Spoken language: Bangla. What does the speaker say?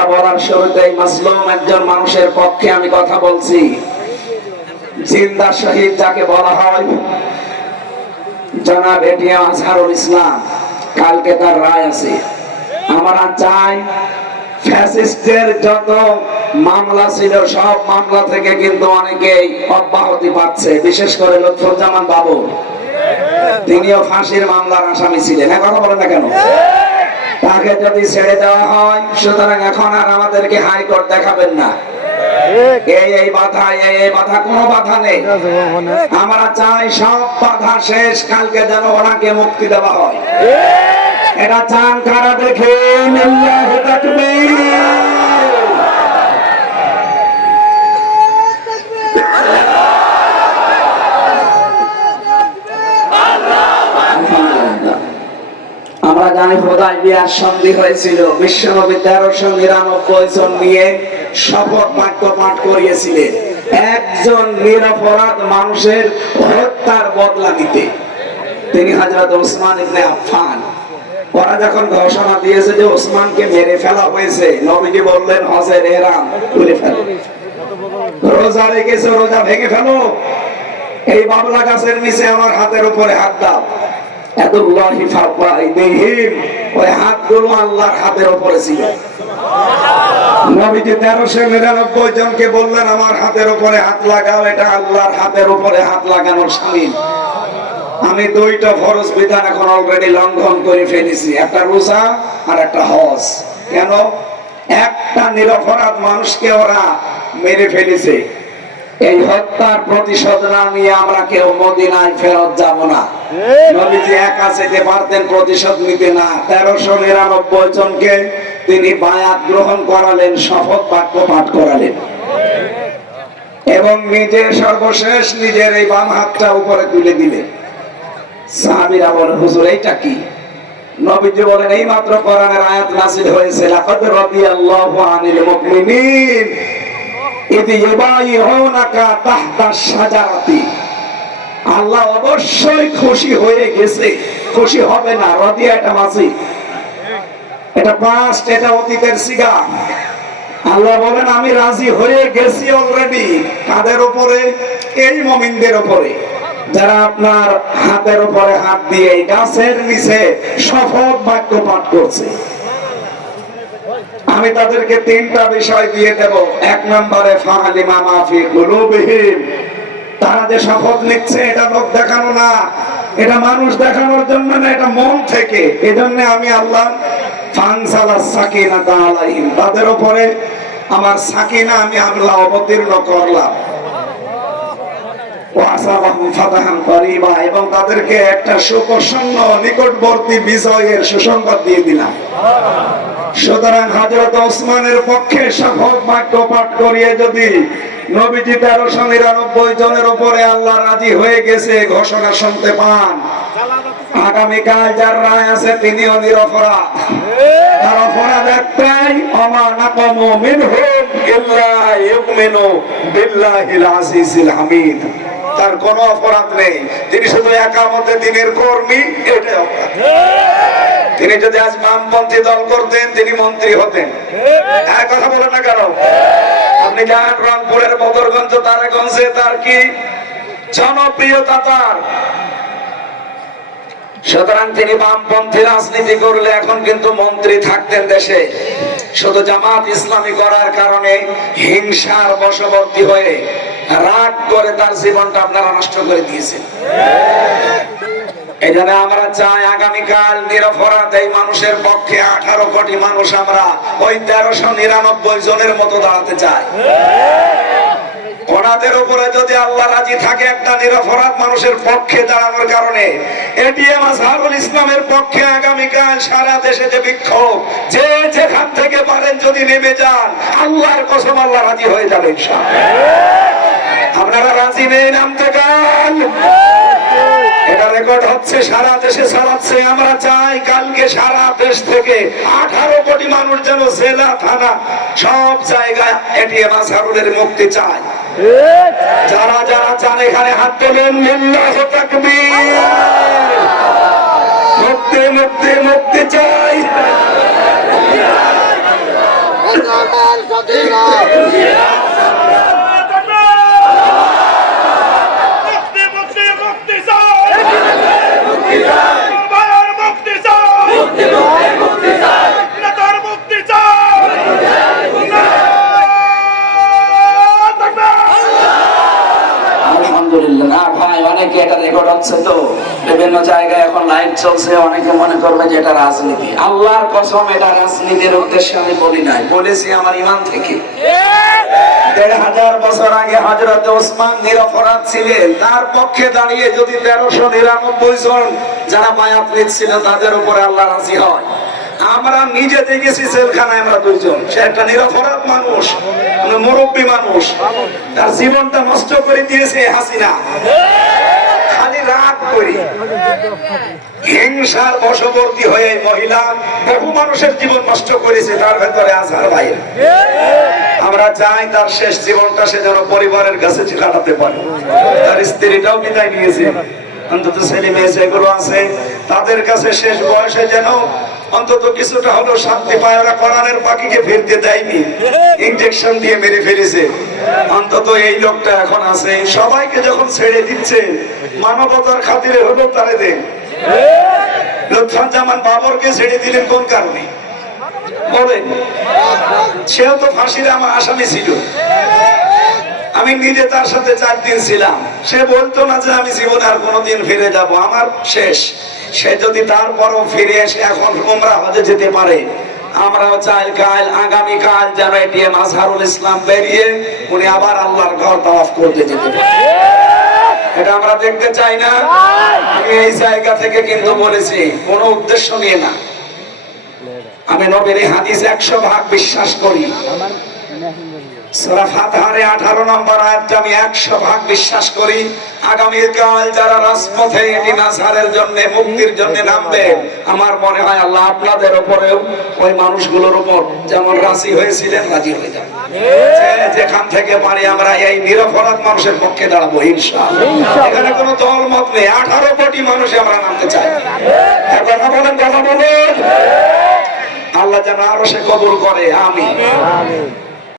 কথা বলার শুরুতেই মাজলুম একজন মানুষের পক্ষে আমি কথা বলছি। জিন্দা শহীদ যাকে বলা হয় জনাব এটিএম আজহারুল ইসলাম, কালকে তার রায় আছে। আমরা চাই ফ্যাসিস্টের যত মামলা ছিল সব মামলা থেকে কিন্তু অনেকেই অব্যাহতি পাচ্ছে, বিশেষ করে লুৎফুজ্জামান বাবু, তিনিও ফাঁসির মামলার আসামি ছিলেন। কথা বলেন না কেন? তাকে যদি ছেড়ে দেওয়া হয়, সুতরাং এখন আর আমাদেরকে হাইকোর্ট দেখাবেন না। এই বাধা কোনো বাধা নেই। আমরা চাই সব বাধা শেষ, কালকে যেন ওনাকে মুক্তি দেওয়া হয়। এটা চান কারা? দেখেন আল্লাহু তাকবীর। আমরা জানি হুদায়বিয়ার সন্ধি হয়েছিল, বিশ্বনবী 1399 জন নিয়ে শপথ বাক্য পাঠ করিয়েছিলেন একজন নিরপরাধ মানুষের হত্যার বদলা নিতে। তিনি হযরত ওসমান ইবনে আফফান। ওরা যখন ঘোষণা দিয়েছে যে ওসমানকে মেরে ফেলা হয়েছে, নবীজি বললেন হজের এহরাম খুলে ফেলো, রোজা রেখেছো রোজা ভেঙে ফেলো, এই বাবলা গাছের নিচে আমার হাতের উপরে হাত দাও। ইয়াদুল্লাহি ফাওকা আইদিহিম, ওই হাতগুলো আল্লাহর হাতের উপরে ছিল। নবীজি 1399 জনকে বললেন আমার হাতের উপরে হাত লাগাও, এটা আল্লাহর হাতের উপরে হাত লাগানোর শামিল। আমি দুইটা ফরজ বিধান এখন অলরেডি লঙ্ঘন করে ফেলেছি, একটা রোজা আর একটা হজ। কেন? একটা নিরপরাধ মানুষকে ওরা মেরে ফেলেছে, এই হত্যার প্রতিশোধ না নিয়ে আমরা কেউ মদিনায় ফেরত যাব না। নবীজি একা যেতে পারতেন, প্রতিশোধ নিতে না। 1399 জনকে তিনি বায়াত গ্রহণ করালেন, শপথ বাক্য পাঠ করালেন এবং নিজে সর্বশেষ নিজের এই বাম হাতটা উপরে তুলে দিলেন। সাহাবীরা বলেন হুজুর এইটা কি? নবীজি বলেন এই মাত্র কোরআনের আয়াত নাযিল হয়েছে, লাকাদ রাদিয়াল্লাহু আনিল মুমিনিন ইয ইউবাইউনাকা তাহতা শাজারাতি। আল্লাহ অবশ্যই খুশি হয়ে গেছে, খুশি হবে না। রাদিয়া এটা মাঝি, এটা পাস্ট, এটা অতীতের সিগা। আল্লাহ বলেন আমি রাজি হয়ে গেছি অলরেডি। কাদের উপরে? এই মুমিনদের উপরে যারা আপনার হাতের উপরে হাত দিয়ে গাছের নিচে শপথ বাক্য পাঠ করছে। আমি তাদেরকে তিনটা বিষয় দিয়ে দেব। এক নম্বরে ফাআলিমা মা ফি কুলুবিহিম, তারা যে শপথ নিচ্ছে এটা লোক দেখানো না, এটা মানুষ দেখানোর জন্য না, এটা মন থেকে। এজন্য আমি আল্লাহ ফানসালাস সাকিনাতা আলাইহিম, তাদের উপরে আমার সাকিনা আমি আল্লাহ অবতীর্ণ করলাম। এবং তাদেরকে একটা সুপ্রসন্ন নিকটবর্তী বিজয়ের সুসংবাদ দিয়ে দিলাম। সুতরাং হযরত ওসমানের পক্ষে শপথ বাক্য পাঠ করিয়ে যদি নবীজি 1399 জনের উপরে আল্লাহ রাজি হয়ে গেছে ঘোষণা শুনতে পান, আগামীকাল যার রায় আছে তিনিও নিরপরাধ। তার অপরাধ একটাই, ওমা নাকামু মিনহুম ইল্লা ইউমিনু বিল্লাহিল আজিজিল হামিদ। তার কোনো অপরাধ নেই, তিনি শুধু একামতে দিনের কর্মী, এটাই অপরাধ। তিনি যদি আজ বামপন্থী দল করতেন তিনি মন্ত্রী হতেন। হ্যাঁ, কথা বলেন না কেন? আপনি জানেন রংপুরের বদরগঞ্জ তারাগঞ্জে তার কি জনপ্রিয়তা তার। সুতরাং তিনি বামপন্থী রাজনীতি করলে এখন কিন্তু মন্ত্রী থাকতেন দেশে। শুধু জামাত ইসলামী করার কারণে হিংসার বশবর্তী হয়ে রাগ করে তার জীবনটা আপনারা নষ্ট করে দিয়েছেন। এই জন্য আমরা চাই আগামীকাল নিরপরাধ এই মানুষের পক্ষে 18 কোটি মানুষ আমরা ওই 1399 জনের মতো দাঁড়াতে চাই। ওনাদের উপরে যদি আল্লাহ রাজি থাকে একটা নিরপরাধ মানুষের পক্ষে দাঁড়ানোর কারণে, এটিএম আজহারুল ইসলামের পক্ষে আগামীকাল সারা দেশে যে বিক্ষোভ, যে যেখান থেকে পারেন যদি নেমে যান, আল্লাহর কসম আল্লাহ রাজি হয়ে যাবে ইনশাআল্লাহ। আপনারা রাজি নেই নামতে গান? এটা রেকর্ড হচ্ছে, সারা দেশে চালাচ্ছে। আমরা চাই কালকে সারা দেশ থেকে 18 কোটি মানুষ যেন জেলা থানা সব জায়গায় এটিএম আজহারুলের মুক্তি চায়। যারা যারা চান এখানে হাত তোলেন, লিল্লাহি তাকবীর। মুক্তি মুক্তি মুক্তি চাই। আলহামদুলিল্লাহ। ভাই অনেকে এটা রেকর্ড হচ্ছে তো বিভিন্ন জায়গায় এখন লাইভ চলছে, অনেকে মনে করবে যে এটা রাজনীতি। আল্লাহর কসম এটা রাজনীতির উদ্দেশ্যে আমি বলি নাই, বলেছি আমার ঈমান থেকে। ১৫০০ বছর আগে হযরত ওসমান নিরপরাধ ছিলেন, তার পক্ষে দাঁড়িয়ে যদি ১৩৯৯ জন যারা বায়াত নিচ্ছিল তাদের উপরে আল্লাহ রাজি হয়। আমরা নিজে দেখেছি জেলখানায় আমরা দুইজন, সে একটা নিরপরাধ মানুষ, মুরব্বী মানুষ, তার জীবনটা নষ্ট করে দিয়েছে হাসিনা। খালি রাগ করি হিংসার বশবর্তী হয়ে মহিলা বহু মানুষের জীবন নষ্ট করেছে, তার ভেতরে আজহার ভাই। আমরা চাই তার শেষ জীবনটা সে যেন পরিবারের কাছে কাটাতে পারে। তার স্ত্রীটাও বিদায় নিয়েছে, অন্তত ছেলে মেয়ে যেগুলো আছে তাদের কাছে শেষ বয়সে যেন অন্তত কিছুটা হলেও শান্তি পায়। ওরা কোরআনের পাখিকে ফিরতে দেয়নি, ইনজেকশন দিয়ে মেরে ফেলেছে। অন্তত এই লোকটা এখন আছে, সবাইকে যখন ছেড়ে দিচ্ছে মানবতার খাতিরে হলেও তারে দেন। লুৎফুজ্জামান বাবরকে ছেড়ে দিলেন কোন কারণে বলেন? সেও তো ফাঁসির আমার আসামি ছিল। আমি নিজে তার সাথে 4 দিন ছিলাম। সে বলতো না যে আমি জীবনে আর কোনোদিন ফিরে যাব, আমার শেষ। সে যদি তারপরও ফিরে এসে এখন উমরা হজে যেতে পারে, আমরাও চাই কাল আগামীকাল যেন এটিএম আজহারুল ইসলাম বেরিয়ে উনি আবার আল্লাহর ঘর তাওয়াফ করতে যেতে পারে। এটা আমরা দেখতে চাই না। আমি এই জায়গা থেকে কিন্তু বলেছি কোনো উদ্দেশ্য নিয়ে না, আমি নবীর হাদিস 100% বিশ্বাস করি। সূরা ফাতিহার 18 নম্বর আয়াতটা আমি 100% বিশ্বাস করি। আগামীকাল যারা রাজপথে এটি নাসারের জন্য মুক্তির জন্য নামবে, আমার মনে হয় আল্লাহ আপনাদের উপরেও ওই মানুষগুলোর উপর যেমন রাজি হয়েছিলেন রাজি হয়ে যাবেন। যেখান থেকে পারি আমরা এই নিরপরাধ মানুষের পক্ষে দাঁড়াবো ইনশাআল্লাহ। এখানে কোনো দল মত নেই, 18 কোটি মানুষ আমরা নামতে চাই। কথা বলেন, কথা বলেন। আল্লাহ যেন আরো সে কবুল করে, আমিন।